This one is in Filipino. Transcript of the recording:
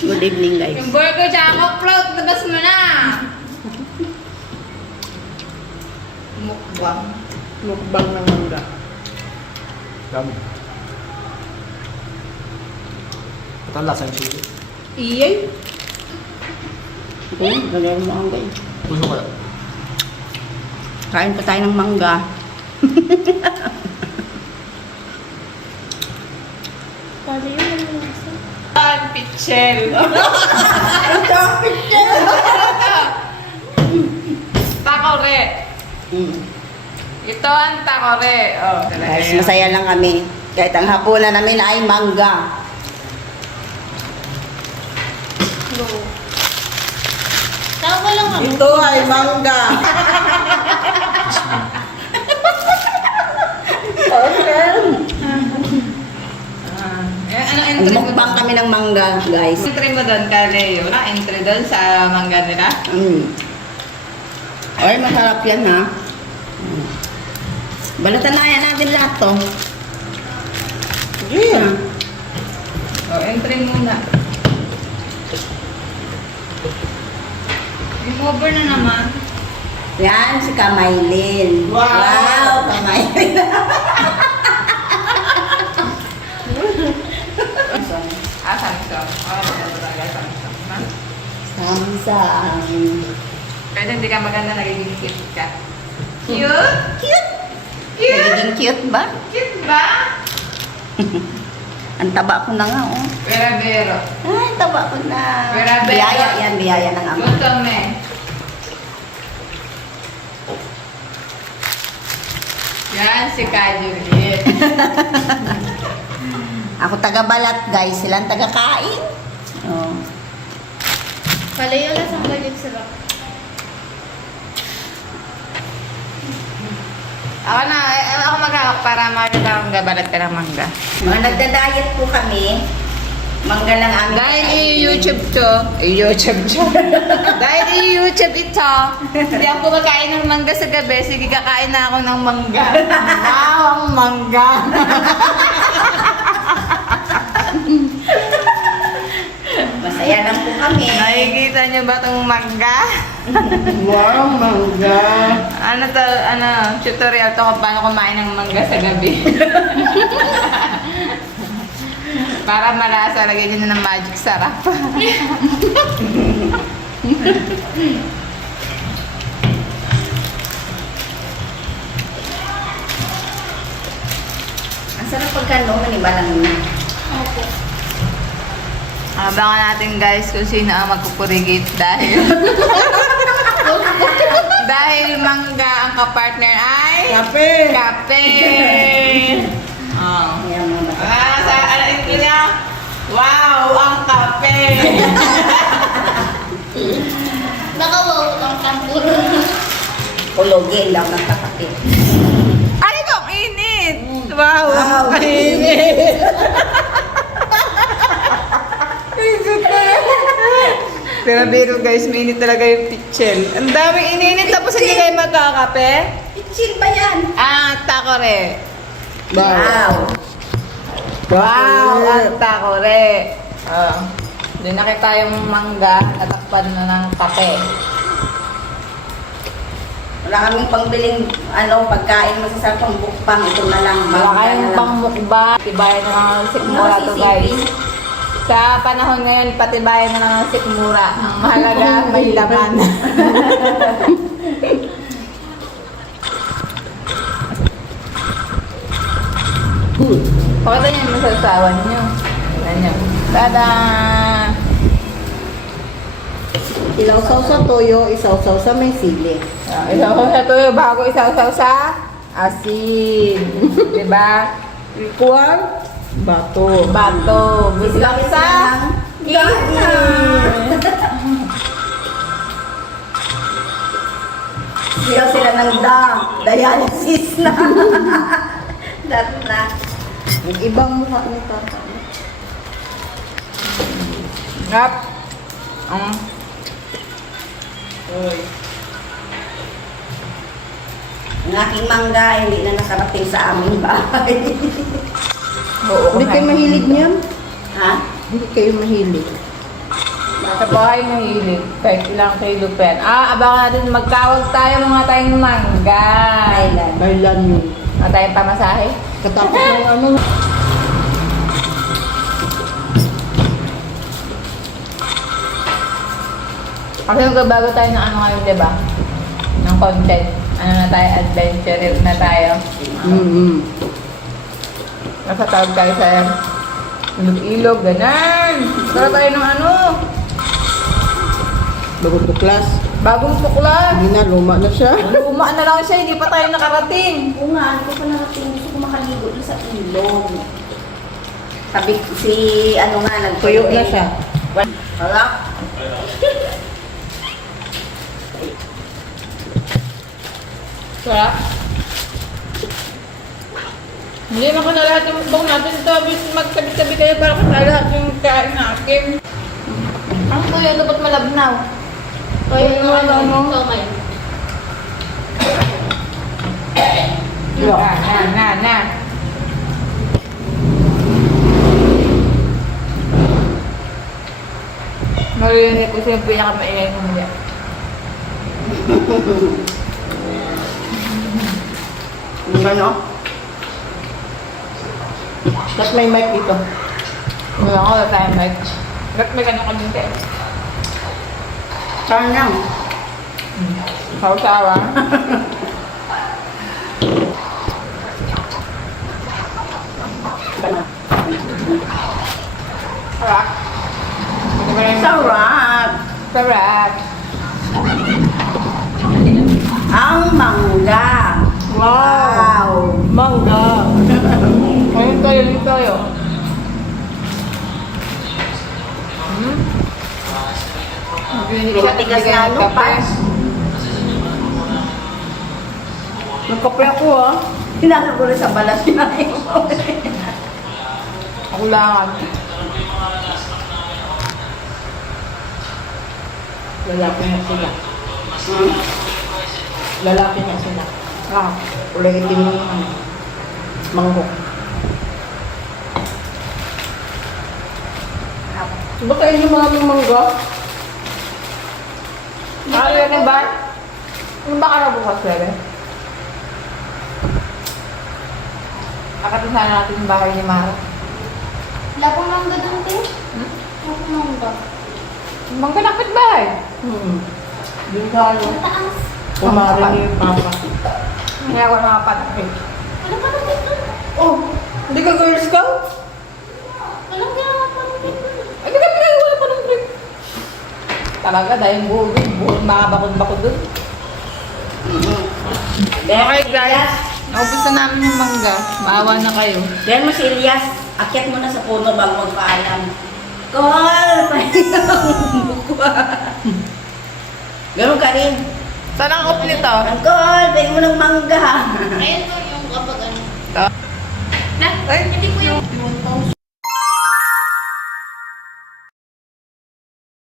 Good evening, guys. Yung burger tsaka float, labas mo na! Mukbang. Mukbang ng mangga. Dami. Ito ang lasa ng chili. Iyay. Okay, lagyan mo ang guys. Puso ko lang. Kain pa tayo ng mangga. Ang pichel. Ito ang picture! Takore. Ito ang takore. Oh, Guys, masaya lang kami. Kahit ang hapunan namin ay mangga. Tawa lang ako. Ito ay mangga. Ano entry mo? Mukbang kami ng mangga, guys. Entry mo doon, Kaleo? Na entry doon sa mangga nila? Ay, masarap yan, ha? Balatan na yan natin lahat to. Yeah. Oh, entry muna. Over na naman. Yan, si Kamaylin. Wow, Kamaylin. Samsung. Oh, talaga Samsung. Samsung. Kasi hindi ka maganda, nagiging cute ka. Cute? Cute. Cute? Nagiging cute ba? Cute ba? Ang taba ko na nga, oh. Pero. Ay, taba ko na. Vera. Biyaya yan, biyaya ng ama. Gutom eh. Yan, si Kajuliet. Ako taga-balat, guys. Silang taga-kain. Oh. Palayo lang sa balik sarap. Ako na, ako mag-ahak para makita akong gabalat ka ng mangga. Mga nagda-diet po kami. Mangga lang ang Dahil i-YouTube to, dahil i-YouTube ito, hindi ako kumakain ng mangga sa gabi, sige kakain na ako ng mangga. Wow, ang mangga! Masaya lang po kami. Nakikita niyo ba itong mangga? Wow, mangga. Tutorial to kung paano kumain ng mangga sa gabi. Para malasa, lagyan nyo ng magic sarap. Ang sarap pagkanong manibalang na. Opo. Abangan natin guys kung sino ang magpupurigit dahil dahil mangga ang kapartner ay Kape. kape. Oh. Ayan mga bata. Sa alain ko niya, wow, ang kape. Baka wow ang kampuro. Kulogin daw ng kakape. Ay, ang init. Wow, Wow, ang init. Pero biro guys, mainit talaga yung pichel. Ang daming ininit tapos hindi kayo magkakape? Chill ba yan? Ah, takore. Wow. Wow, ang takore. Oh. Doon nakita yung mangga, natakpan na ng kape. Wala kaming pangbiling pagkain masasarap pang bukpang. Ito na lang. Wala Mangga kayong na lang. pangmukba. Tibayan na lang ang sikmura to guys. Sa panahon ngayon, patibayan na lang ang sikmura. Ang mahalaga, may laman. Pakita niyo yung masasawan niyo. Tignan niyo. Tada! Ilaw-saw sa toyo, isaw-saw sa may sili. Isaw sa tuyo bago isaw-saw sa asin. Diba? Kuwang bato. Bato. Bislag sa Siyaw sila ng dialysis na. Dat na. Yung ibang mukha ni Tata. Ngap. Ang aking mangga, hindi na nakarating sa aming bahay. Oo, Hindi kayo mahilig niyan? Ha? Hindi kayo mahilig. Sa bahay mahilig. Kahit ilang kilo pa yan. Abangan natin. Magkawag tayo mga tayong mangga. Thailand. Kailan yun? Mga tayong pamasahe. Katapos ng ano. Kasi magbabago tayo ng ano ngayon, di ba? Ng content. Ano na tayo, adventure na tayo. Mm-hmm. Nasa tawag tayo sa ilog-ilog, ganun. Tara tayo ng ano, Bagong tuklas. bagong tukla. Hindi na, luma na siya. Luma na lang siya, hindi pa tayo nakarating. Oo nga, hindi ko pa narating. Gusto ko makaligo doon sa ilog. Sabi si ano nga, Tuyo na siya. Hala? Sarap. Hindi naman na lahat yung mukbang natin. Sabi, magtabi-tabi kayo para kasi lahat yung kain natin. Ang kuya, dapat malabnaw. Kaya Ano, yung ano, ano? somay. Na. Marinig ko siya yung pinakamaingay mo niya. Ano? Tapos may mic dito. Wala ko, wala tayong mic. Ba't may ganun kami tayo? Saan lang? Sawa-sawa. Sarap. Hindi ba rin- Sarap! Sarap. Ang mangga! Wow! Mangga. Ayun tayo. Matigas na ano, pas. Nagkape ako ah. Hinasa ko rin sa balas niya. Ako lang. Lalaki nga sila. Lalaki nga sila. Ah, kulay itim ng ano, manghok. Ba kayo yung mga mangga? Ano na ba? Ano ba ka na bukas, Bebe? Akatin sana natin yung bahay ni Mara. Wala pong mangga doon, te. Wala pong mangga. Bangka nakit bahay. Yung ka ano, Mataas. kumari ni Papa. Kaya ako nakapanakit. Wala pa naman doon. Oh, hindi ka Girl Scout? Walang ginawa pa naman doon. Ay, di ka pinagawa pa ng trip. Talaga, dahil buhol makabakod-bakod dun. Okay guys, naubos na namin yung mangga. Maawa na kayo. Diyan mo si Elias, akyat mo na sa puno bago magpaalam. Call! Pahingang bukwa. Ganun ka rin. Saan ang off nito? Uncle, pwede mo ng mangga. Ayun po yung kapag ano. Ay, Hindi ko yung